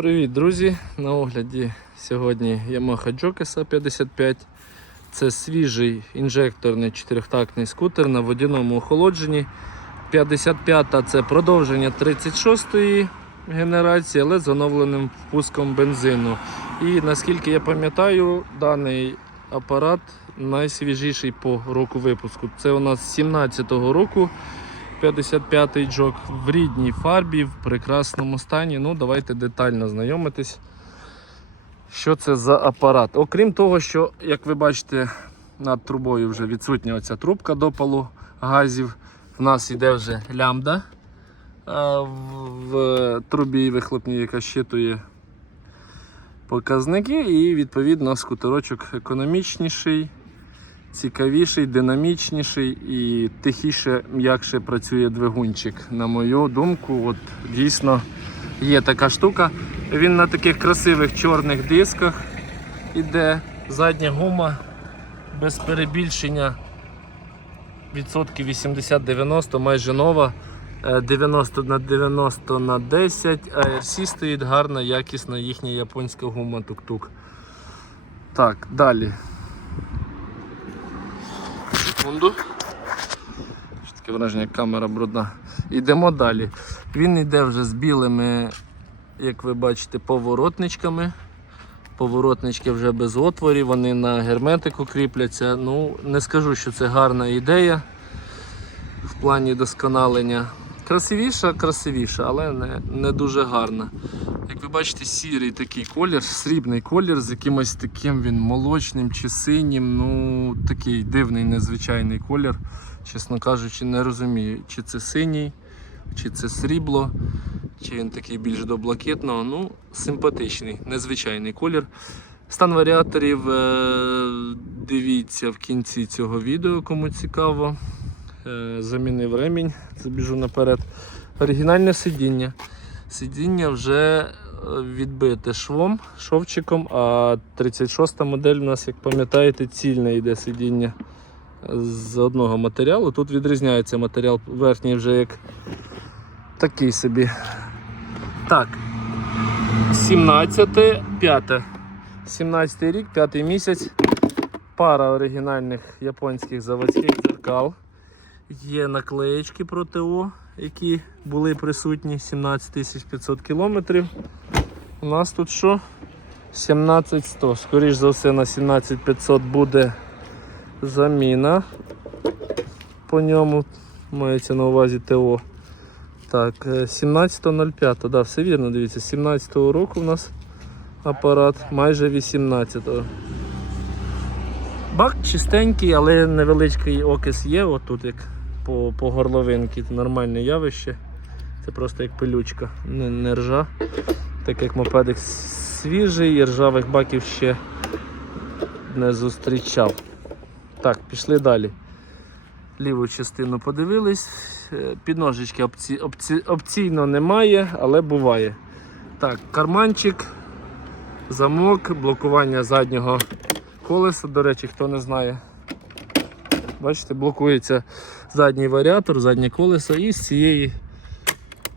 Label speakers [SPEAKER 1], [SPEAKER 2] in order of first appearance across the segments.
[SPEAKER 1] Привіт, друзі! На огляді сьогодні Yamaha Jokesa 55. Це свіжий інжекторний чотирьохтактний скутер на водяному охолодженні. 55-та це продовження 36-ї генерації, але з оновленим впуском бензину. І наскільки я пам'ятаю, даний апарат найсвіжіший по року випуску. Це у нас 17-го року. 55-й джок в рідній фарбі, в прекрасному стані. Ну, давайте детально знайомитись, що це за апарат. Окрім того, що, як ви бачите, над трубою вже відсутня оця трубка допалу газів. В нас йде вже лямбда в, трубі вихлопній, яка щитує показники, і відповідно скутерочок економічніший цікавіший, динамічніший і тихіше, м'якше працює двигунчик. На мою думку, от дійсно є така штука. Він на таких красивих чорних дисках іде. Задня гума без перебільшення. Відсотків 80-90, майже нова. Е, 90 на 90 на 10, а RC стоїть гарна, якісна їхня японська гума тук-тук. Так, далі. Секунду. Що таке враження, камера брудна. Йдемо далі. Він йде вже з білими, як ви бачите, поворотничками. Поворотнички вже без отворів, вони на герметику кріпляться. Ну, не скажу, що це гарна ідея в плані досконалення. Красивіша, красивіша, але не, не дуже гарна. Бачите, сірий такий колір, срібний колір з якимось таким він молочним чи синім. Ну, такий дивний, незвичайний колір. Чесно кажучи, не розумію, чи це синій, чи це срібло, чи він такий більш до блакитного. Ну, симпатичний, незвичайний колір. Стан варіаторів е, дивіться в кінці цього відео, кому цікаво. Е, Замінив ремінь, забіжу наперед. Оригінальне сидіння. Сидіння вже відбите швом, шовчиком, а 36 модель у нас, як пам'ятаєте, цільне йде сидіння з одного матеріалу. Тут відрізняється матеріал верхній вже як такий собі. Так, 17, 5. 17 рік, 5 місяць. Пара оригінальних японських заводських дзеркал. Є наклеєчки про ТО, які були присутні 17 500 кілометрів. У нас тут що? 17100. Скоріш за все на 17500 буде заміна по ньому. Мається на увазі ТО. Так, е, 17.05, да, все вірно, дивіться, 17-го року у нас апарат, майже 18-го. Бак чистенький, але невеличкий окис є, отут як по, по горловинці, це нормальне явище. Це просто як пилючка, не, не ржа. Так як мопедик свіжий, і ржавих баків ще не зустрічав. Так, пішли далі. Ліву частину подивились. Е, Підножечки опці, опці, опційно немає, але буває. Так, карманчик, замок, блокування заднього колеса. До речі, хто не знає. Бачите, блокується задній варіатор, заднє колесо і з цієї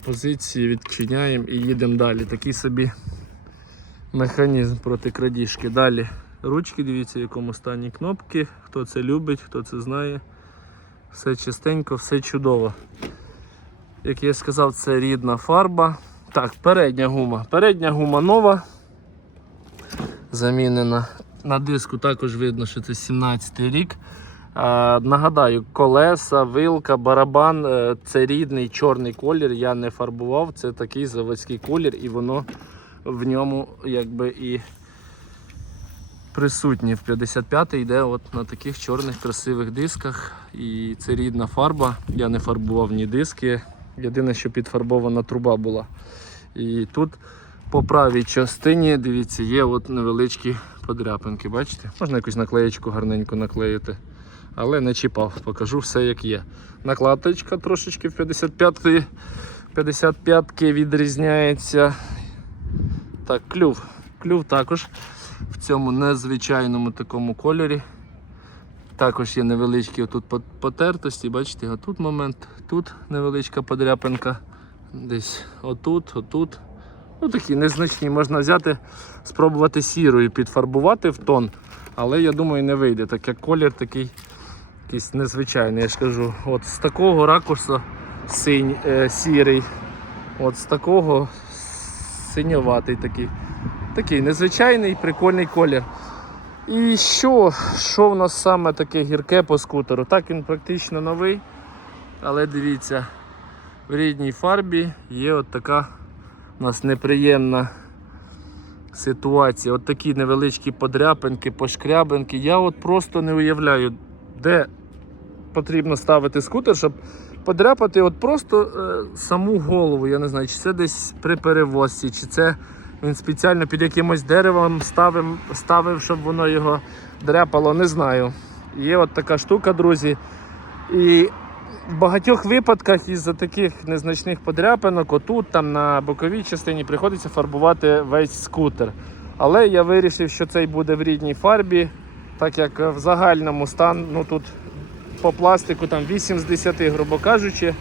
[SPEAKER 1] позиції відчиняємо і їдемо далі. Такий собі механізм проти крадіжки. Далі ручки, дивіться, в якому стані кнопки. Хто це любить, хто це знає. Все чистенько, все чудово. Як я сказав, це рідна фарба. Так, передня гума. Передня гума нова. Замінена. На диску також видно, що це 17 рік. Нагадаю, колеса, вилка, барабан е, це рідний чорний колір. Я не фарбував, це такий заводський колір, і воно в ньому якби і присутнє. В 55 йде от на таких чорних красивих дисках. І це рідна фарба. Я не фарбував ні диски. Єдине, що підфарбована труба була. І тут по правій частині, дивіться, є от невеличкі подряпинки. Бачите? Можна якусь наклеєчку гарненько наклеїти. Але не чіпав, покажу все як є. Накладочка трошечки в 55 55-ки відрізняється. Так, клюв. Клюв також в цьому незвичайному такому кольорі. Також є невеличкі тут потертості, бачите, отут момент, тут невеличка подряпинка, десь отут, отут. Ну такі незначні. Можна взяти, спробувати сірою підфарбувати в тон. Але я думаю, не вийде, так як колір такий якийсь незвичайний, я ж кажу. От з такого ракурсу синь, е, сірий. От з такого синьоватий такий. Такий незвичайний, прикольний колір. І що? Що в нас саме таке гірке по скутеру? Так він практично новий. Але дивіться, в рідній фарбі є от така у нас неприємна ситуація. От такі невеличкі подряпинки, пошкрябинки. Я от просто не уявляю, де потрібно ставити скутер, щоб подряпати от просто е, саму голову. Я не знаю, чи це десь при перевозці, чи це він спеціально під якимось деревом ставив, ставив, щоб воно його дряпало, не знаю. Є от така штука, друзі. І в багатьох випадках із-за таких незначних подряпинок, отут там на боковій частині приходиться фарбувати весь скутер. Але я вирішив, що цей буде в рідній фарбі, так як в загальному стан, ну тут по пластику там 8 з 10, грубо кажучи.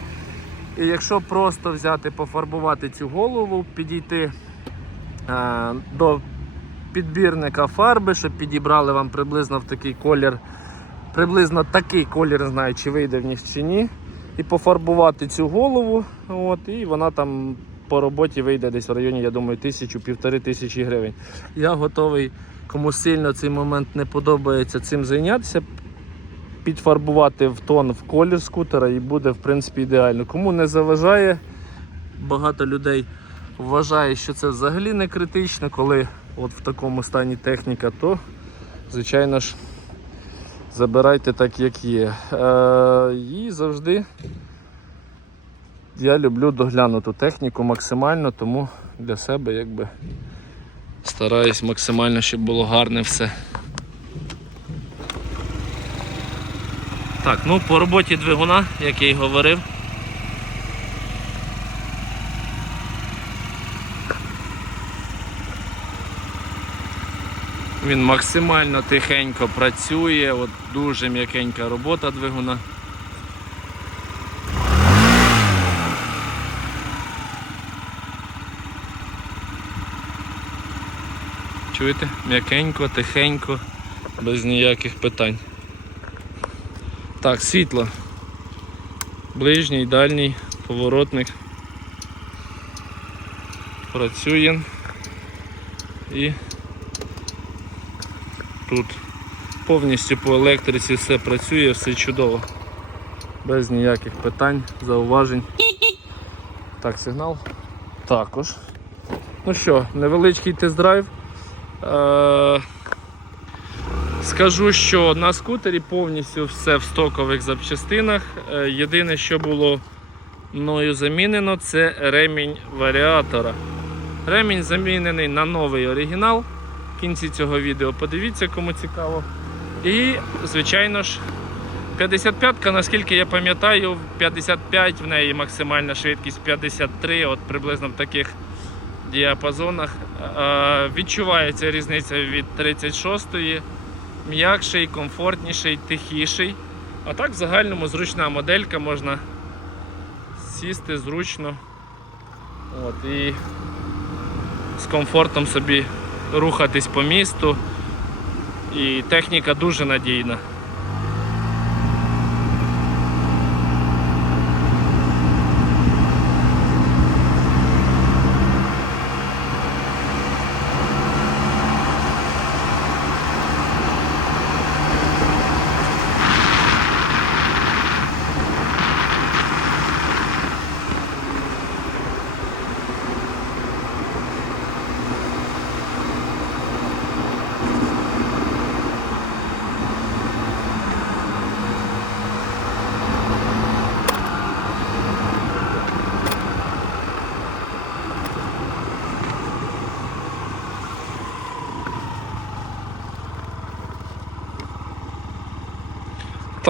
[SPEAKER 1] І якщо просто взяти, пофарбувати цю голову, підійти е, до підбірника фарби, щоб підібрали вам приблизно в такий колір, приблизно такий колір, не знаю, чи вийде в них чи ні. І пофарбувати цю голову, от, і вона там по роботі вийде десь в районі, я думаю, тисячу-півтори тисячі гривень. Я готовий, кому сильно цей момент не подобається цим зайнятися, підфарбувати в тон в колір скутера і буде в принципі ідеально. Кому не заважає, багато людей вважає, що це взагалі не критично, коли от в такому стані техніка, то звичайно ж забирайте так, як є. Е, і завжди я люблю доглянуту техніку максимально, тому для себе якби стараюсь максимально, щоб було гарне все. Так, ну по роботі двигуна, як я й говорив. Він максимально тихенько працює, от дуже м'якенька робота двигуна. Чуєте? М'якенько, тихенько, без ніяких питань. Так, світло. Ближній, дальній, поворотник. Працює. І тут повністю по електриці все працює, все чудово. Без ніяких питань, зауважень. Так, сигнал. Також. Ну що, невеличкий тест-драйв. Скажу, що на скутері повністю все в стокових запчастинах. Е, Єдине, що було мною замінено, це ремінь варіатора. Ремінь замінений на новий оригінал. В кінці цього відео подивіться, кому цікаво. І, звичайно ж, 55-ка, наскільки я пам'ятаю, 55 в неї максимальна швидкість 53, от приблизно в таких діапазонах. Відчувається різниця від 36-ї м'якший, комфортніший, тихіший. А так в загальному зручна моделька, можна сісти зручно От, і з комфортом собі рухатись по місту. І техніка дуже надійна.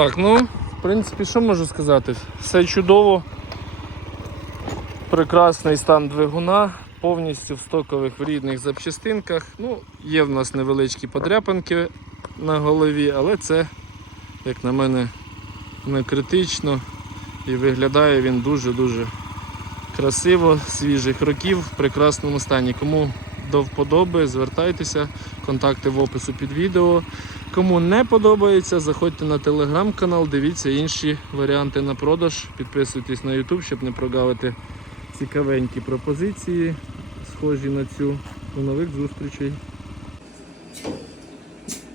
[SPEAKER 1] Так, ну, в принципі, що можу сказати? Все чудово. Прекрасний стан двигуна, повністю в стокових в рідних запчастинках. Ну, Є в нас невеличкі подряпинки на голові, але це, як на мене, не критично і виглядає він дуже-дуже красиво, свіжих років, в прекрасному стані. Кому до вподоби, звертайтеся, контакти в опису під відео. Кому не подобається, заходьте на телеграм-канал, дивіться інші варіанти на продаж. Підписуйтесь на YouTube, щоб не прогавити цікавенькі пропозиції, схожі на цю. До нових зустрічей.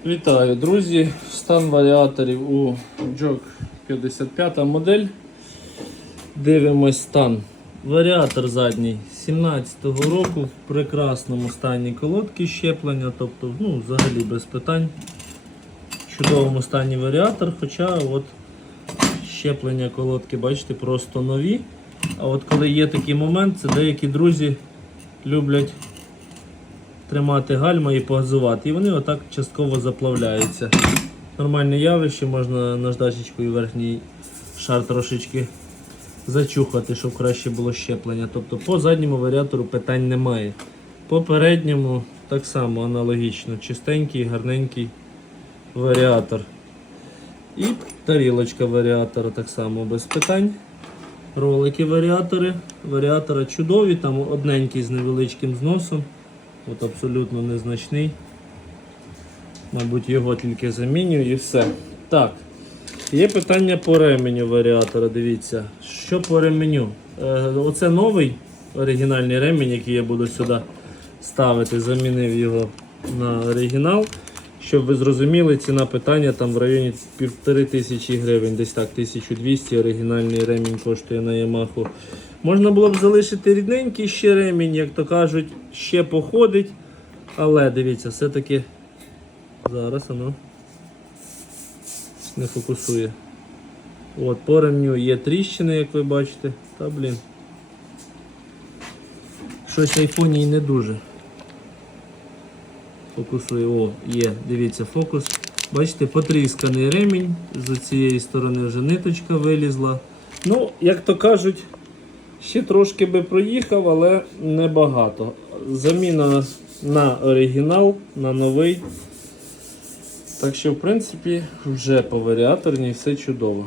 [SPEAKER 1] Вітаю, друзі! Стан варіаторів у JOG 55 модель. Дивимось стан. Варіатор задній 17-го року в прекрасному стані колодки щеплення, тобто ну, взагалі без питань. Чудовому стані варіатор, хоча от щеплення колодки, бачите, просто нові. А от коли є такий момент, це деякі друзі люблять тримати гальма і погазувати. І вони отак частково заплавляються. Нормальне явище, можна наждачечкою верхній шар трошечки зачухати, щоб краще було щеплення. Тобто по задньому варіатору питань немає. По передньому так само аналогічно. Чистенький, гарненький варіатор. І тарілочка варіатора так само без питань. Ролики варіатори. Варіатора чудові, там одненький з невеличким зносом. От абсолютно незначний. Мабуть, його тільки замінюю і все. Так. Є питання по ременю варіатора. Дивіться. Що по ременю? Е, оце новий оригінальний ремінь, який я буду сюди ставити. Замінив його на оригінал. Щоб ви зрозуміли, ціна питання там в районі півтори тисячі гривень, десь так, 1200 оригінальний ремінь коштує на Ямаху. Можна було б залишити рідненький ще ремінь, як то кажуть, ще походить. Але дивіться, все-таки зараз воно не фокусує. От, по ремню є тріщини, як ви бачите. Та блін. Щось в айфоні і не дуже. Фокусує. О, є, дивіться, фокус. Бачите, потрісканий ремінь. З цієї сторони вже ниточка вилізла. Ну, як то кажуть, ще трошки би проїхав, але небагато. Заміна на оригінал, на новий. Так що, в принципі, вже по варіаторній все чудово.